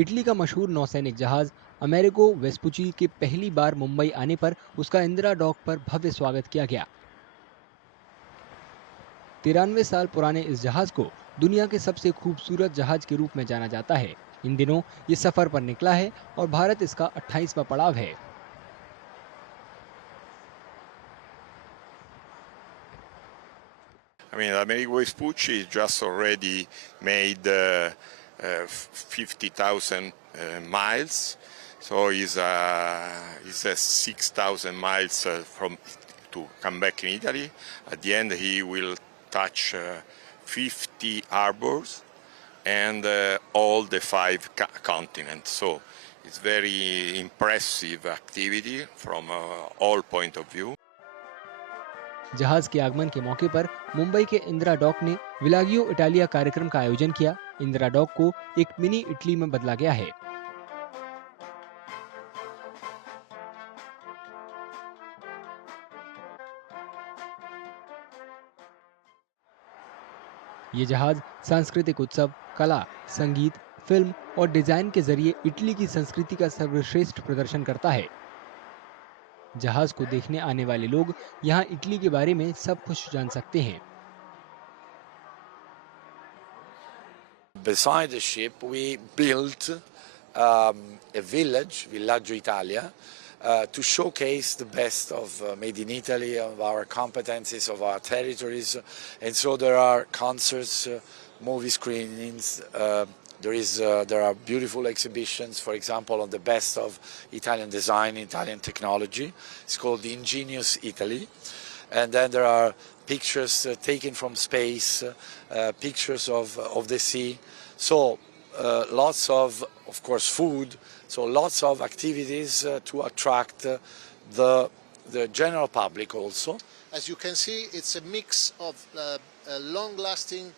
Italy का मशहूर नौसैनिक जहाज अमेरिको वेस्पुची के पहली बार मुंबई आने पर उसका इंदिरा डॉक पर भव्य स्वागत किया गया। 93 साल पुराने इस जहाज को दुनिया के सबसे खूबसूरत जहाज के रूप में जाना जाता है। इन दिनों ये सफर पर निकला है और भारत इसका 28वां पड़ाव है। I mean, Amerigo Vespucci just already made 50,000 miles, so he's 6,000 miles from to come back in Italy. At the end, he will touch 50 harbors and all the five continents. So it's very impressive activity from all point of view. जहाज के आगमन के मौके पर मुंबई के Indira dock ने विलागियो Italia कार्यक्रम का आयोजन किया। इंदिरा डॉक को एक मिनी इटली में बदला गया है। ये जहाज सांस्कृतिक उत्सव, कला, संगीत, फिल्म और डिजाइन के जरिए इटली की संस्कृति का सर्वश्रेष्ठ प्रदर्शन करता है। जहाज को देखने आने वाले लोग यहाँ इटली के बारे में सब कुछ जान सकते हैं। Beside the ship, we built a village, Villaggio Italia, to showcase the best of Made in Italy, of our competencies, of our territories. And so there are concerts, movie screenings, there are beautiful exhibitions, for example, on the best of Italian design, Italian technology. It's called the Ingenious Italy. And then there are pictures taken from space, pictures of the sea. So lots of course, food. So lots of activities to attract the general public also. As you can see, it's a mix of a long-lasting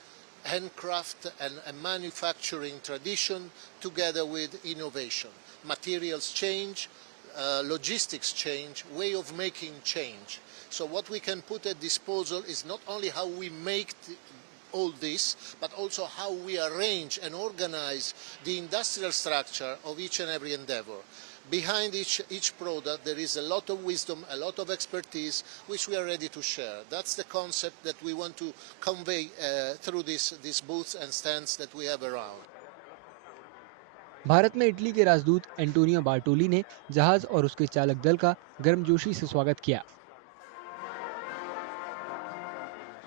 handcraft and a manufacturing tradition together with innovation. Materials change, logistics change, way of making change. So what we can put at disposal is not only how we make all this, but also how we arrange and organize the industrial structure of each and every endeavor. Behind each product there is a lot of wisdom, a lot of expertise, which we are ready to share. That's the concept that we want to convey through these booths and stands that we have around. Bharat में Italy के राजदूत Antonio बार्टोली ने जहाज और उसके चालक दल का गर्मजोशी से स्वागत किया।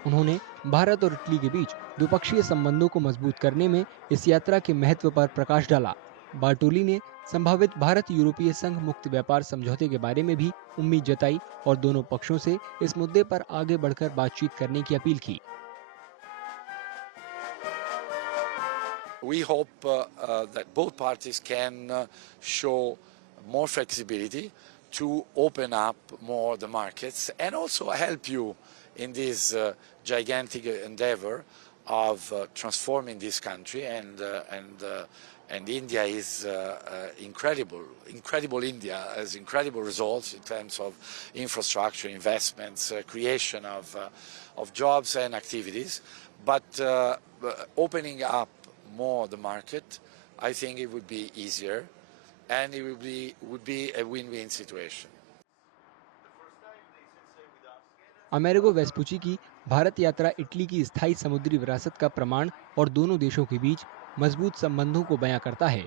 उन्होंने भारत और इटली के बीच द्विपक्षीय संबंधों को मजबूत करने में इस यात्रा के महत्व पर प्रकाश डाला। बार्टोली ने संभावित भारत यूरोपीय संघ मुक्त व्यापार समझौते के बारे में भी उम्मीद जताई और दोनों पक्षों से इस मुद्दे पर आगे बढ़कर बातचीत करने की अपील की। We hope that both parties can show more flexibility to open up more the markets and also help you in this gigantic endeavor of transforming this country, and India is incredible India has incredible results in terms of infrastructure, investments, creation of jobs and activities, but opening up more the market, I think it would be easier and it would be a win-win situation. Amerigo Vespucci की भारत यात्रा Italy की स्थायी समुद्री विरासत का प्रमाण और दोनों देशों के बीच मजबूत संबंधों को बयां करता है।